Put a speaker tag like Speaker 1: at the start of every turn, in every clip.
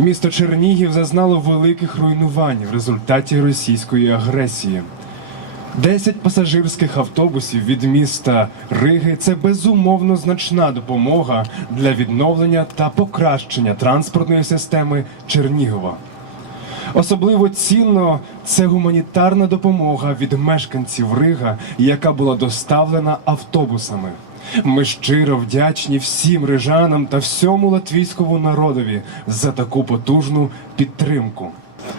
Speaker 1: Місто Чернігів зазнало великих руйнувань в результаті російської агресії. Десять пасажирських автобусів від міста Риги це безумовно значна допомога для відновлення та покращення транспортної системи Чернігова. Особливо цінно це гуманітарна допомога від мешканців Рига, яка була доставлена автобусами. Ми щиро вдячні всім рижанам та всьому латвійському народові за таку потужну підтримку.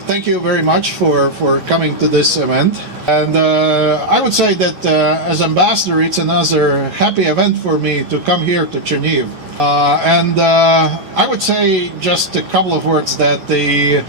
Speaker 2: Thank you very much for, for coming to this event. And uh, I would say that uh, as ambassador, it's another happy event for me to come here to Chernihiv. Uh, and uh, I would say just a couple of words that the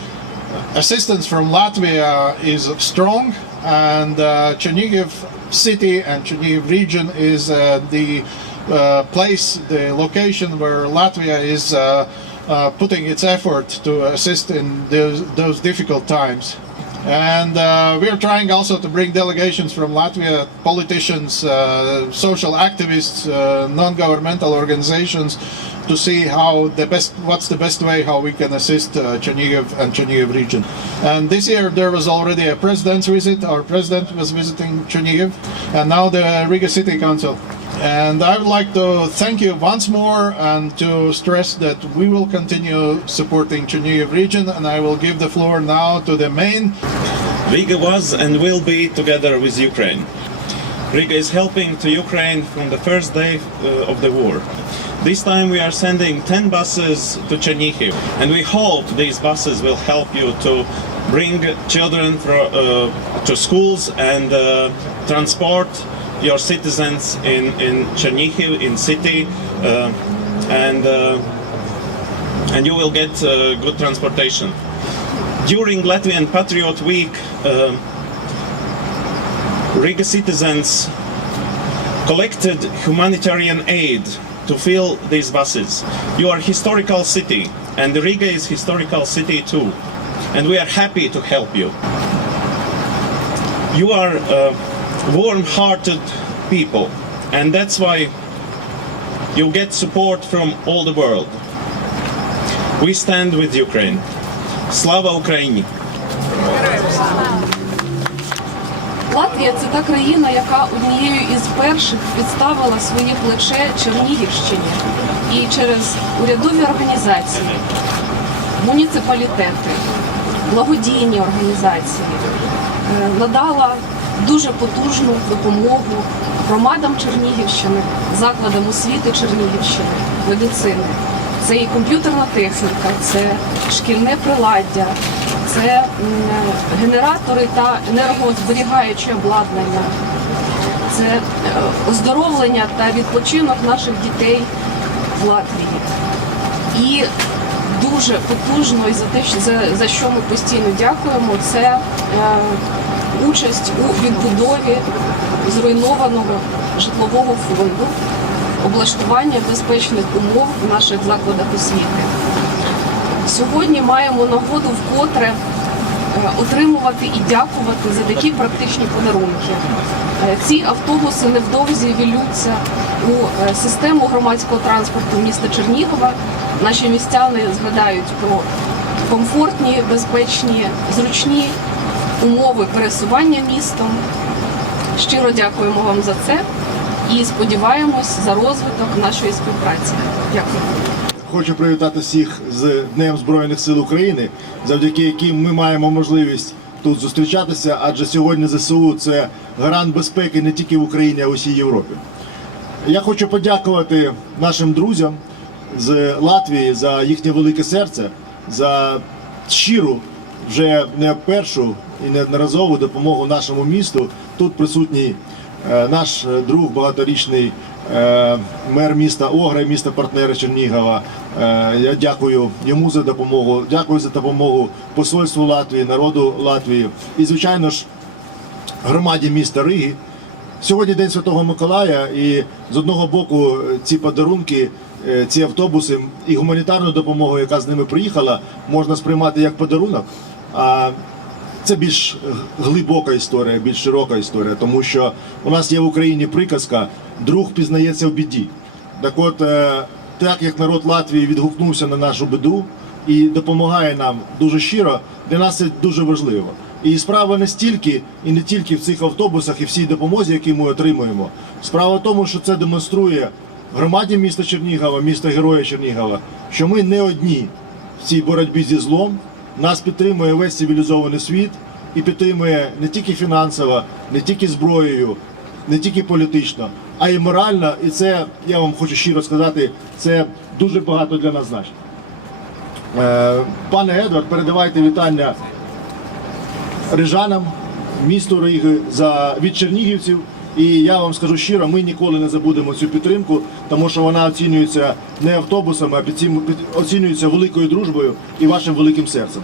Speaker 2: assistance from Latvia is strong, and uh, Chernihiv city and Chernihiv region is uh, the uh, place, the location where Latvia is uh, putting its effort to assist in those, those difficult times. And uh, we are trying also to bring delegations from Latvia, politicians, uh, social activists, uh, non-governmental organizations, to see how the best, what's the best way how we can assist uh, Chernihiv and Chernihiv region. And this year there was already a president's visit. Our president was visiting Chernihiv, and now the Riga City Council. And I would like to thank you once more and to stress that we will continue supporting Chernihiv region. And I will give the floor now to the main
Speaker 3: Riga was and will be together with Ukraine. Riga is helping to Ukraine from the first day uh, of the war. This time we are sending 10 buses to Chernihiv and we hope these buses will help you to bring children fro- uh, to schools and uh, transport your citizens in, in Chernihiv, in city, uh, and, uh, and you will get uh, good transportation during Latvian Patriot Week, Riga citizens collected humanitarian aid to fill these buses. You are a historical city, and Riga is historical city too, and we are happy to help you. You are uh, warm-hearted people, and that's why you get support from all the world. We stand with Ukraine. Slava Ukraini!
Speaker 4: Латвія це та країна, яка однією із перших підставила своє плече Чернігівщині і через урядові організації, муніципалітети, благодійні організації е, надала дуже потужну допомогу громадам Чернігівщини, закладам освіти Чернігівщини, медицини. Це і комп'ютерна техніка, це шкільне приладдя, це генератори та енергозберігаюче обладнання, це е, оздоровлення та відпочинок наших дітей в Латвії. І дуже потужно і за те, за, що ми постійно дякуємо, це е, участь у відбудові зруйнованого житлового фонду, облаштування безпечних умов в наших закладах освіти. Сьогодні маємо нагоду вкотре е, отримувати і дякувати за такі практичні подарунки. Е, Ці автобуси невдовзі вілються у е, систему громадського транспорту міста Чернігова. Наші містяни згадають про комфортні, безпечні, зручні умови пересування містом. Щиро дякуємо вам за це і сподіваємось за розвиток нашої співпраці. Дякую.
Speaker 5: Хочу привітати всіх з Днем Збройних сил України, завдяки яким ми маємо можливість тут зустрічатися, адже сьогодні ЗСУ це гарант безпеки не тільки в Україні, а й у всій Європі. Я хочу подякувати нашим друзям з Латвії за їхнє велике серце, за щиру, вже не першу і неодноразову допомогу нашому місту. Тут присутній наш е, друг багаторічний е, мер міста Огра, міста партнера Чернігова. Е, Я дякую йому за допомогу. Дякую за допомогу посольству Латвії, народу Латвії і, звичайно ж, громаді міста Риги. Сьогодні День Святого Миколая, і з одного боку е, ці подарунки, е, ці автобуси і гуманітарну допомогу, яка з ними приїхала, можна сприймати як подарунок. А це більш глибока історія, більш широка історія, тому що у нас є в Україні приказка друг пізнається в біді. Так от, е, так як народ Латвії відгукнувся на нашу біду і допомагає нам дуже щиро, для нас це дуже важливо. І справа не стільки і не тільки в цих автобусах і всій допомозі, які ми отримуємо. Справа в тому, що це демонструє громаді міста Чернігова, міста Героя Чернігова, що ми не одні в цій боротьбі зі злом. Нас підтримує весь цивілізований світ і підтримує не тільки фінансово, не тільки зброєю, не тільки політично, а й морально. І це я вам хочу щиро сказати, це дуже багато для нас значить. Е, Пане Едвард, передавайте вітання рижанам, місту Риги за від чернігівців. І я вам скажу щиро, ми ніколи не забудемо цю підтримку, тому що вона оцінюється не автобусами, а оцінюється великою дружбою і вашим великим серцем.